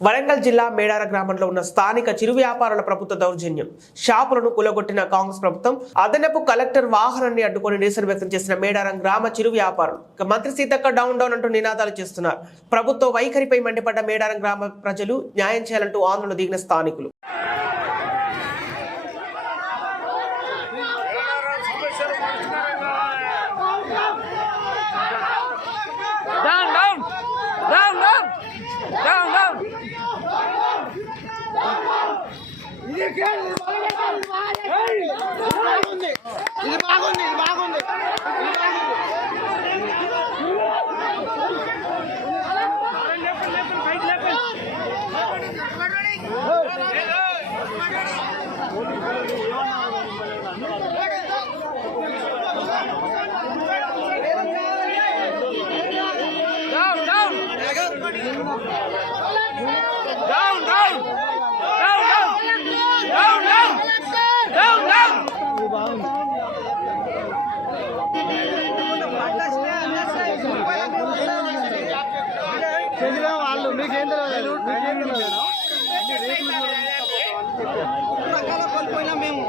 వరంగల్ జిల్లా మేడార గ్రామంలో ఉన్న స్థానిక చిరు వ్యాపారుల ప్రభుత్వ దౌర్జన్యం. షాపులను కూలగొట్టిన కాంగ్రెస్ ప్రభుత్వం అదనపు కలెక్టర్ వాహనాన్ని అడ్డుకొని నిరసన వ్యక్తం చేసిన మేడారం గ్రామ చిరు వ్యాపారులు మంత్రి సీతక్క డౌన్ డౌన్ అంటూ నినాదాలు చేస్తున్నారు. ప్రభుత్వ వైఖరిపై మండిపడ్డ మేడారం గ్రామ ప్రజలు న్యాయం చేయాలంటూ ఆందోళన దిగిన స్థానికులు వాళ్ళు మీకేం తెలియదు కోల్పోయినా మేము